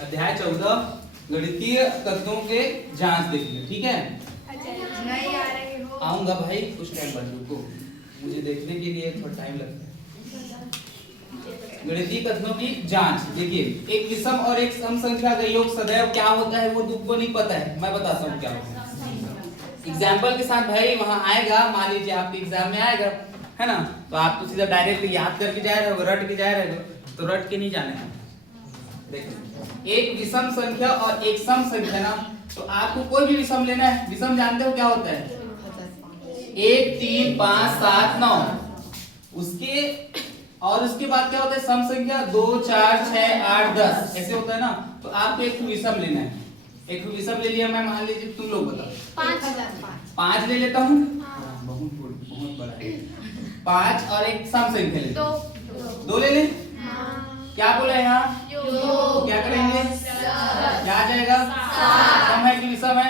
अध्याय 14 गणितीय तत्वों के जांच देखेंगे, ठीक है। नहीं आ रहे हो। आऊंगा भाई, कुछ टाइम बाद रुको, मुझे देखने के लिए थोड़ा टाइम लगता है। गणितीय तत्वों की जांच देखिए, एक विषम और एक सम संख्या का योग सदैव क्या होता है वो तुमको नहीं पता है, मैं बताता हूँ क्या होता है। एग्जाम्पल के साथ भाई वहां आएगा, मान लीजिए आपके एग्जाम में आएगा, है ना, तो आप तो सीधा डायरेक्ट याद करके जा रहे हो, रट के जा रहे हो, तो रट के नहीं जाने हैं। देखिए, एक विषम संख्या और एक सम संख्या ना, तो आपको कोई भी विषम लेना है। विषम जानते हो क्या होता है? 1 3 5 7 9। उसके और उसके बाद क्या होता है? सम संख्या 2 4 6 8 10 ऐसे होता है ना। तो आपको एक विषम लेना है। एक विषम ले लिया मैं, मान लीजिए तुम लोग बताओ 5 ले लेता हूँ, बहुत बड़ा है। 5 और एक सम संख्या ले 2 ले ले। क्या बोला है यहाँ? तो क्या करेंगे? क्या आ जाएगा? सम है कि विषम है?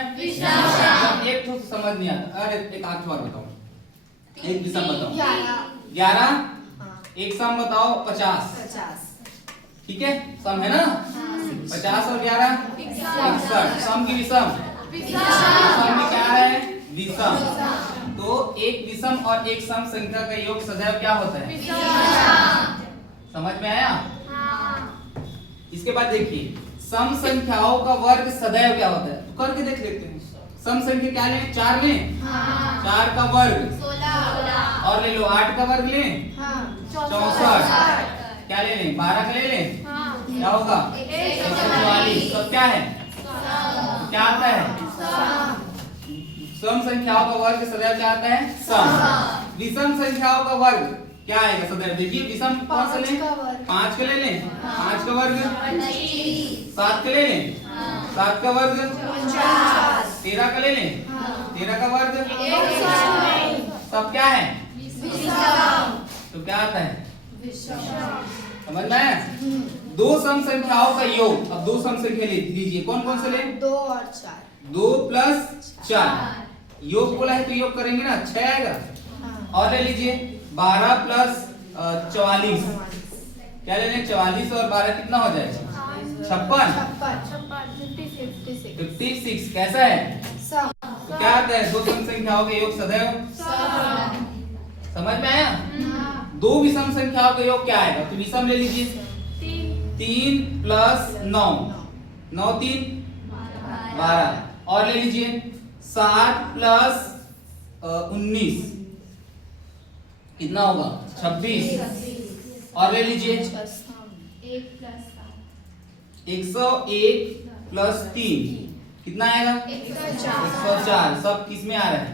एक तो समझ नहीं आता। अरे एक आठ बार बताओ, एक विषम बताओ 11, एक सम बताओ 50। ठीक है, सम है ना? 50 और 11 61। सम की विषम, सम में क्या है? विषम। तो एक विषम और एक सम संख्या का योग सदैव क्या होता है? समझ में आया? इसके बाद देखिए, सम संख्याओं का वर्ग सदैव क्या होता है? तो करके देख लेते हैं। सम संख्या क्या लें? 4 लें। 4 का वर्ग 16 और ले लो, 8 का वर्ग लें 64। क्या ले लें? 12 का ले लें, क्या होगा? 144। सब क्या है? क्या आता है? सम संख्याओं का वर्ग सदैव क्या आता है? सम। विषम संख्याओं का वर्ग क्या आएगा सदैव? देखिए, विषम कौन सा लें? 5 का ले लें, 5 का वर्ग 7 का ले लें, 7 का वर्ग 13 का ले लें, 13 का वर्ग सब क्या है? तो क्या आता है? समझ में आया? दो सम संख्याओं का योग। अब दो सम संख्या लीजिए, कौन कौन से लें? 2 और 4। 2 प्लस 4 योग बोला है तो योग करेंगे ना, 6 आएगा। और ले लीजिए 12 प्लस 44। क्या ले लें? 44 और 12 कितना हो जाएगा? 56। 56 कैसा है? तो क्या आता है? दो सम संख्याओं के योग सदैव। समझ में आया? दो विषम संख्याओं का योग क्या आएगा? तो विषम ले लीजिए, 3 प्लस 9, 9 3 12। और ले लीजिए 7 प्लस 19 कितना होगा? 26। और ले लीजिए 101 प्लस 3 कितना आएगा? 104। सब किस में आ रहा है?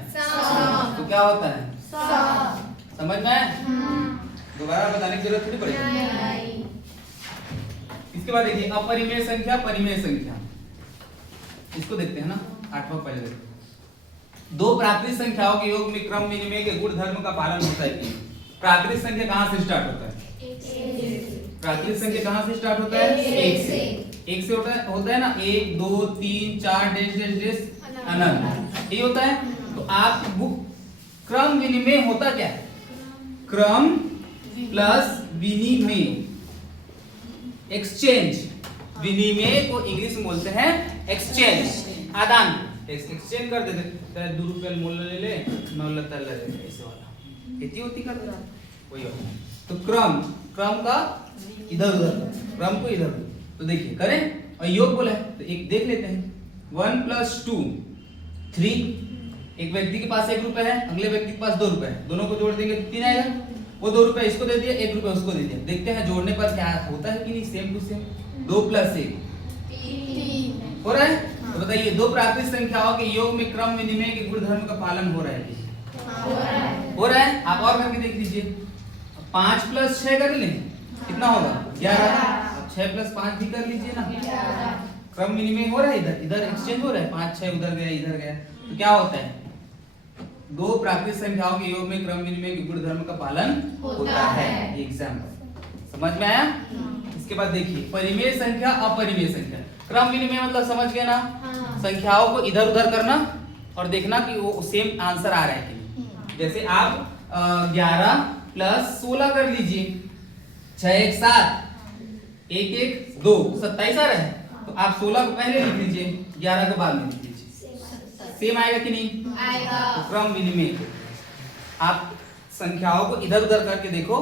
तो क्या होता है? समझ में आया? दोबारा बताने की जरूरत नहीं पड़ेगी। इसके बाद देखिए, अपरिमेय संख्या, परिमेय संख्या, इसको देखते हैं ना। 8वां पहले देखते हैं। दो प्राकृतिक संख्याओं के योग में क्रम विनिमय के गुण धर्म का पालन होता है। प्राकृतिक संख्या कहां से स्टार्ट होता है? प्राकृतिक संख्या कहां से स्टार्ट होता है? 1 से होता है ना। 1 2 3 4 डेश डेश डेश अनंत, ये होता है। तो आप बुक क्रम विनिमय होता क्या है? क्रम प्लस विनिमय, एक्सचेंज। विनिमय को इंग्लिश में बोलते हैं एक्सचेंज, आदान। एक्सचेंज कर देते, 2 रुपये मोल ले ले, 9 लता ले ले, ऐसे वाला इतनी होती कर देना वही होता। तो क्रम, क्रम का इधर उधर, क्रम को इधर। तो देखिए करें, और योग बोला है तो एक देख लेते हैं। 1 प्लस 2 3। एक व्यक्ति के पास 1 रुपए है, अगले व्यक्ति के पास 2 रुपए है, दोनों को जोड़ देंगे तो 3 आएगा। वो 2 रुपए इसको दे दिया, 1 रुपए उसको दे दिया। देखते हैं जोड़ने पर क्या होता है कि नहीं, सेम टू सेम। 2 प्लस 1 3 हो रहा है। तो बताइए, दो प्राकृतिक संख्याओं के योग में क्रम विनिमय के गुण धर्म का पालन हो रहा है? हो रहा है। आप और करके देख लीजिए। 5 प्लस 6 कर लें, कितना होगा? 11। अब 6 प्लस 5 भी कर लीजिए ना। क्रम विनिमय हो रहा है, इधर इधर एक्सचेंज हो रहा है। 5 6 उधर गया, इधर गया, तो क्या होता है? दो प्राकृतिक संख्याओं के योग में क्रम विनिमय के गुण धर्म का पालन होता है। एग्जाम्पल समझ में आया? इसके बाद देखिए, परिमेय संख्या, अपरिमेय संख्या। क्रम विनिमय मतलब समझ गए ना? संख्याओं को इधर उधर करना और देखना कि वो सेम आंसर आ रहा है कि नहीं। जैसे आप 11 प्लस 16 कर लीजिए, 6 1 7, 1 1 2, 27 आ रहा है। तो आप 16 को पहले लिख लीजिए, 11 को बाद में लिख लीजिए। सेम आएगा कि नहीं आएगा। तो क्रम विनिमय को आप संख्याओं को इधर उधर करके देखो,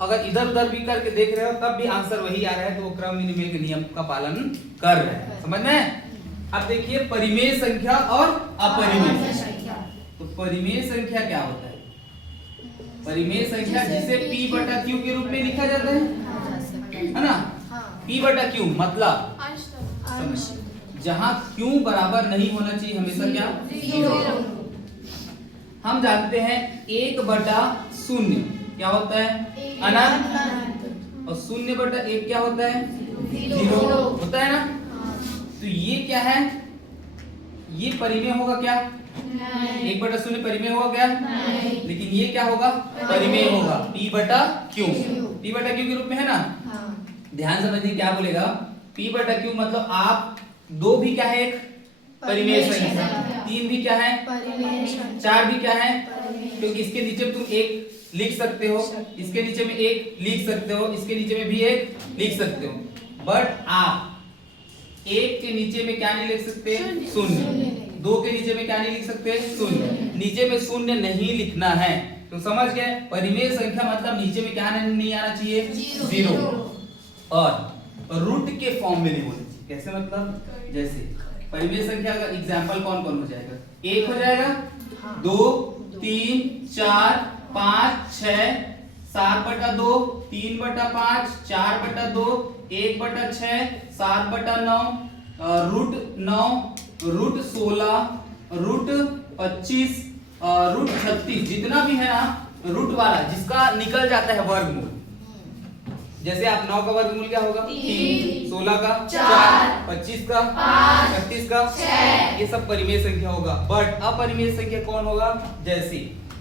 अगर इधर उधर भी करके देख रहे हो तब भी आंसर वही आ रहा है तो वो क्रम विनिमय के नियम का पालन कर रहे हैं। समझ में? अब देखिए परिमेय संख्या और अपरिमेय संख्या। तो परिमेय संख्या क्या होता है? परिमेय संख्या जिसे p बटा q के रूप में लिखा जाता है ना? p बटा q मतलब जहां q बराबर नहीं होना चाहिए हमेशा क्या? 0। हम जानते हैं 1 बटा 0 क्या होता है? अनंत। और 0 बटा 1 क्या होता है? 0 होता है ना? तो ये क्या है? ये परिमेय होगा क्या? 1 बटा 0 परिमेय होगा क्या? लेकिन ये क्या होगा? परिमेय होगा p बटा q। p बटा q के रूप में है ना? ध्यान समझिए क्या बोलेगा। p बटा q मतलब आप 2 भी क्या है? एक परिमेय संख्या, 3 भी क्या है? 4 भी क्या है? क्योंकि इसके नीचे तुम 1 लिख सकते हो, इसके नीचे में 1 लिख सकते हो, इसके नीचे में भी 1 लिख सकते हो, बट आप 1 के नीचे में क्या नहीं लिख सकते? 0। 2 के नीचे में क्या नहीं लिख सकते? 0। नीचे में 0 नहीं लिखना है। तो समझ गए? परिमेय संख्या मतलब नीचे में क्या नहीं आना चाहिए? 0। और रूट के फॉर्म में नहीं होना चाहिए। कैसे मतलब? जैसे परिमेय संख्या का एग्जांपल कौन कौन हो जाएगा? 1 हो जाएगा, 2 3 4 5 6 7 बटा 2 3 बटा 5 4 बटा 2 1 बटा 6 7 बटा 9 रूट 9 रूट 16 रूट 25 रूट 36 जितना भी है ना रूट वाला जिसका निकल जाता है वर्गमूल। जैसे आप 9 का वर्गमूल क्या होगा? 3, 16 का 4, 25 का 5, 36 का 6। ये सब परिमेय संख्या होगा। बट अपरिमेय संख्या कौन होगा? जैसे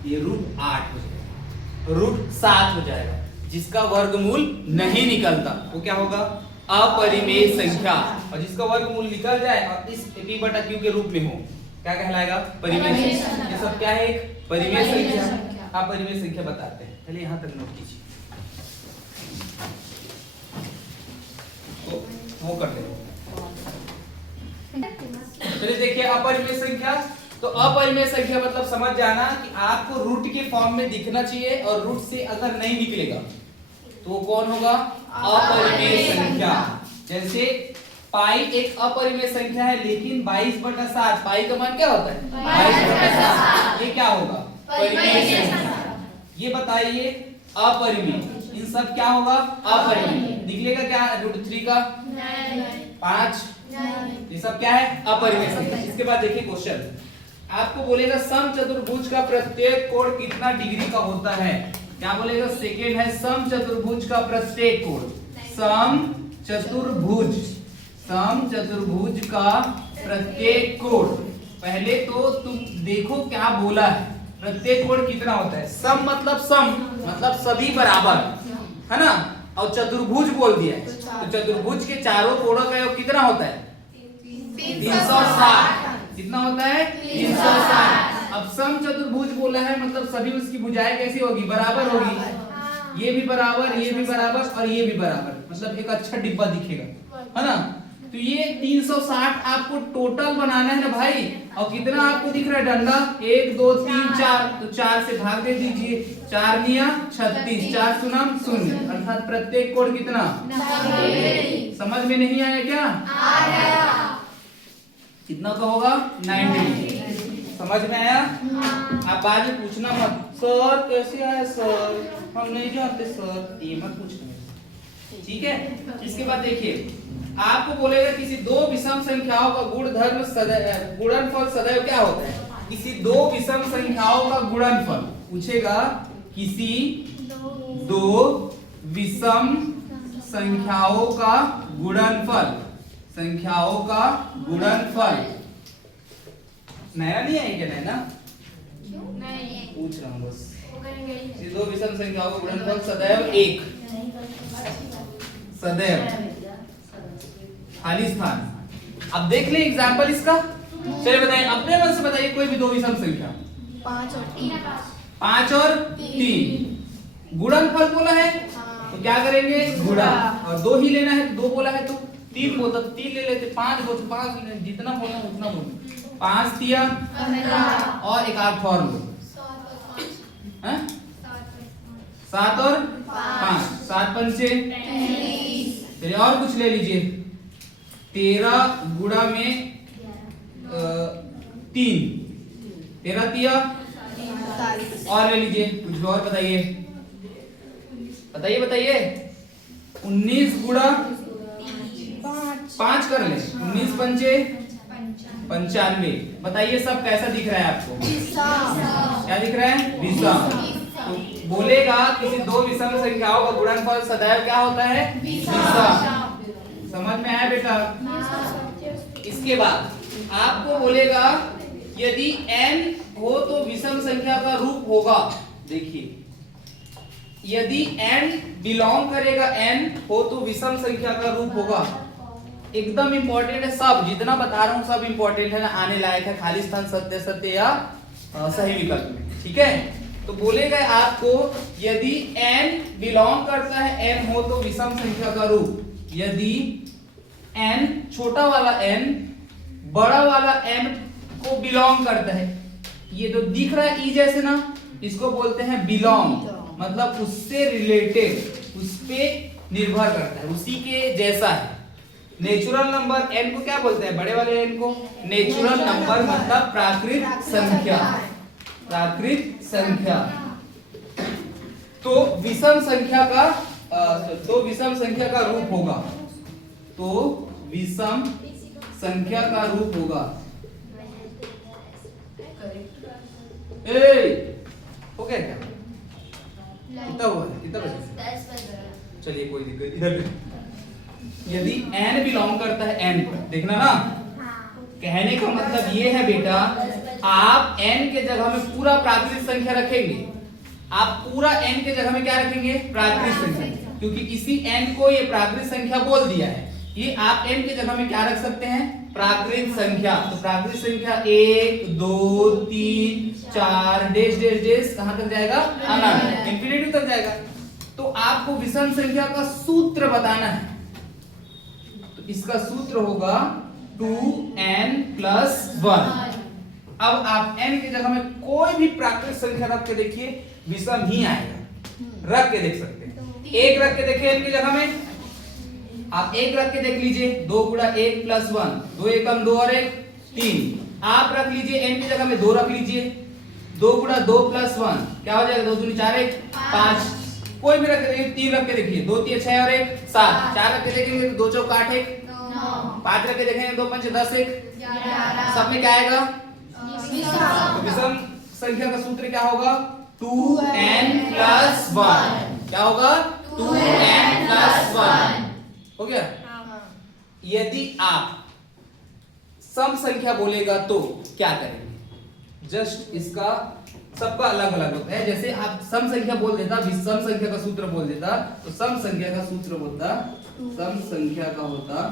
ये रूट 8 हो जाएगा, रूट 7 हो जाएगा, जिसका वर्गमूल नहीं निकलता वो क्या होगा? अपरिमेय संख्या। और जिसका वर्गमूल निकल जाए और इस p बटा q के रूप में हो क्या कहलाएगा? परिमेय संख्या। ये सब क्या है? एक परिमेय संख्या। आप परिमेय संख्या बताते हैं। चलिए यहाँ तक नोट कीजिए, तो वो कर दे। चलिए देखिए अपरिमेय संख्या। तो अपरिमेय संख्या मतलब समझ जाना कि आपको रूट के फॉर्म में दिखना चाहिए और रूट से अगर नहीं निकलेगा तो कौन होगा? अपरिमेय संख्या। जैसे पाई एक अपरिमेय संख्या है लेकिन 22/7 पाई का मान क्या होता है? 22/7। ये क्या होगा? परिमेय संख्या। ये बताइए अपरिमेय, इन सब क्या होगा? अपरिमेय। निकलेगा क्या? √3 का 5। ये सब क्या है? अपरिमेय संख्या। इसके बाद देखिए क्वेश्चन आपको बोलेगा समचतुर्भुज का प्रत्येक कोण कितना डिग्री का होता है? क्या बोलेगा? सेकेंड है समचतुर्भुज का प्रत्येक कोण। समचतुर्भुज का प्रत्येक कोण। पहले तो तुम देखो क्या बोला है, प्रत्येक कोण कितना होता है? सम मतलब सभी बराबर है ना, और चतुर्भुज बोल दिया है तो चतुर्भुज के चारों कोणों का योग कितना होता है? 360। कितना होता है? 360। अब सम चतुर्भुज बोला है मतलब सभी उसकी भुजाएं कैसी होगी? बराबर होगी। ये भी बराबर, ये भी बराबर और ये भी बराबर, मतलब एक अच्छा डिब्बा दिखेगा है ना। तो ये 360 आपको टोटल बनाना है ना भाई। और कितना आपको दिख रहा है? डंडा 1 2 3 4, तो 4 से भाग दे दीजिए। 4 निया 36, 4 सुनम 0, अर्थात प्रत्येक कोण कितना? 90। समझ में नहीं आया क्या? आया। कितना का होगा? 90। समझ में आया? आप बाद में पूछना मत, सर कैसे आया सर, हम नहीं जानते सर, ये मत पूछना, ठीक है। इसके बाद देखिए आपको बोलेगा किसी दो विषम संख्याओं का गुणनफल सदैव क्या होता है? किसी दो विषम संख्याओं का गुणनफल पूछेगा। किसी दो विषम संख्याओं का गुणनफल, नया नहीं है क्या? नया पूछ रहा हूँ बस। किसी दो विषम संख्याओं का गुणनफल सदैव 1, सदैव खाली स्थान। अब देख ले एग्जांपल इसका। चलिए बताइए, अपने मन से बताइए कोई भी दो विषम संख्या। 5 और 3 गुणनफल बोला है तो क्या करेंगे? गुणा। और 2 ही लेना है तो 2 बोला है तो 3 बोलता तो 3 ले लेते, 5 बोलते 5 ले लेते, जितना बोलना उतना बोलो। 5 दिया 15 और एक आठ और लो, 7 और 5, 7 पंचे 30 और कुछ ले लीजिए। 13 गुणा में 3, 13 तिया 40 और ले लीजिए। कुछ और बताइए, बताइए बताइए। 19 गुणा 5 कर ले, 19 पंचे 95। बताइए सब कैसा दिख रहा है आपको? क्या दिख रहा है? विषम। तो बोलेगा किसी दो विषम संख्याओं का गुणनफल सदैव क्या होता है? विषम। समझ में आया बेटा? इसके बाद आपको बोलेगा यदि n हो तो विषम संख्या का रूप होगा। देखिए यदि n बिलोंग करेगा, n हो तो विषम संख्या का रूप होगा। एकदम इंपॉर्टेंट है, सब जितना बता रहा हूं सब इंपॉर्टेंट है ना, आने लायक है। खाली स्थान सत्य सत्य या सही विकल्प में, ठीक है। तो बोलेगा आपको यदि n बिलोंग करता है, n हो तो विषम संख्या का रूप। यदि n छोटा वाला n बड़ा वाला m को बिलोंग करता है, ये जो दिख रहा है ई जैसे ना, इसको बोलते हैं बिलोंग, मतलब उससे रिलेटेड, उस पे निर्भर करता है, उसी के जैसा है। नेचुरल नंबर n को क्या बोलते हैं? बड़े वाले n को नेचुरल नंबर मतलब प्राकृत संख्या, प्राकृत संख्या। तो विषम संख्या का विषम संख्या का रूप होगा, तो विषम संख्या का रूप होगा। हो गया क्या? कितना हुआ? कितना बचा? चलिए कोई दिक्कत, इधर पे यदि n बिलोंग करता है n पर, देखना ना, कहने का मतलब ये है बेटा, आप n के जगह में पूरा प्राकृत संख्या रखेंगे। आप पूरा n के जगह में क्या रखेंगे? प्राकृत संख्या, क्योंकि इसी n को ये प्राकृत संख्या बोल दिया है। ये आप n के जगह में क्या रख सकते हैं? प्राकृत संख्या। तो प्राकृत संख्या 1 2 3 4 डेश डेश डेश कहां तक जाएगा? अनंत, इंफिनिटी तक जाएगा। तो आपको विषम संख्या का सूत्र बताना है, तो इसका सूत्र होगा 2n + 1। अब आप n की जगह में कोई भी प्राकृत संख्या रख के देखिए, विषम ही आएगा। रख के देख सकते हैं, 1 रख के देखिए n की जगह में, आप 1 रख के देख लीजिए, 2 गुणा 1 + 1, 2 एकम 2 और 1 3। आप रख लीजिए n की जगह में 2 रख लीजिए, 2 गुणा 2 + 1 क्या हो जाएगा? 2 दूनी 4 1 5। कोई भी रख के देखिए, 3 रख के देखिए, 2 3 6 और 1 7। 4 रख के देखेंगे तो 2 चौक 8 1 5 रख के देखेंगे 2 5 10 1 सब में क्या आएगा? विषम संख्या का सूत्र क्या होगा? 2n + 1। क्या होगा? 2n + 1। हो गया? यदि आप सम संख्या बोलेगा तो क्या करेंगे? जस्ट इसका सबका अलग अलग होता है। जैसे आप सम संख्या बोल देता, विषम संख्या का सूत्र बोल देता, तो सम संख्या का सूत्र होता, सम संख्या का होता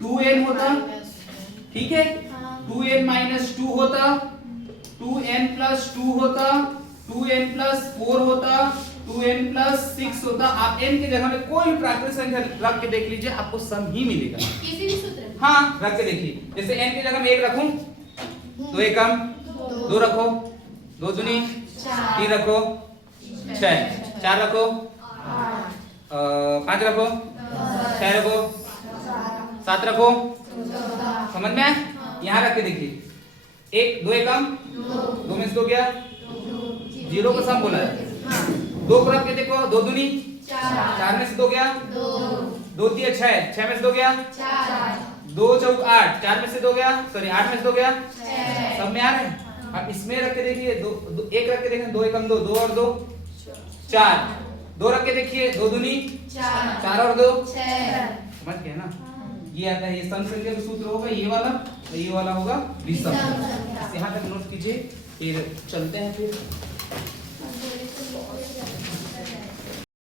2n होता, ठीक है। 2n - 2 होता, 2n + 2 होता, 2n + 4 होता, 2n + 6 होता। आप n की जगह में कोई भी प्राकृत संख्या रख के देख लीजिए, आपको सम ही मिलेगा। किसी भी सूत्र? हाँ, रख के देखिए। जैसे n की जगह में 1 रखूं, 2 एकम 2 रखो, 2 दूनी 3 रखो, 6 4 रखो, 5 रखो, 6 रखो, 7 रखो। समझ में आया? यहाँ रख के देखिए, 1 2 एकम 2 में से 2 गया, 0 का सम बोला है। 2 को रख के देखो, 2 दूनी 4 में से 2 गया, 2 3 6 6 में से 2 गया, 2 चौक 8 4 में से 2 गया, सॉरी 8 में से 2 गया। सब में आ रहे हैं? अब इसमें रख के देखिए, 1 रख के देखिए, 2 एकम 2 2 और 2 4, 2 रख के देखिए, 2 दूनी 4 और 2 समझ गए ना? ये आता है, ये सम संख्या का सूत्र होगा ये वाला, और ये वाला होगा विषम। यहाँ तक नोट कीजिए, फिर चलते हैं फिर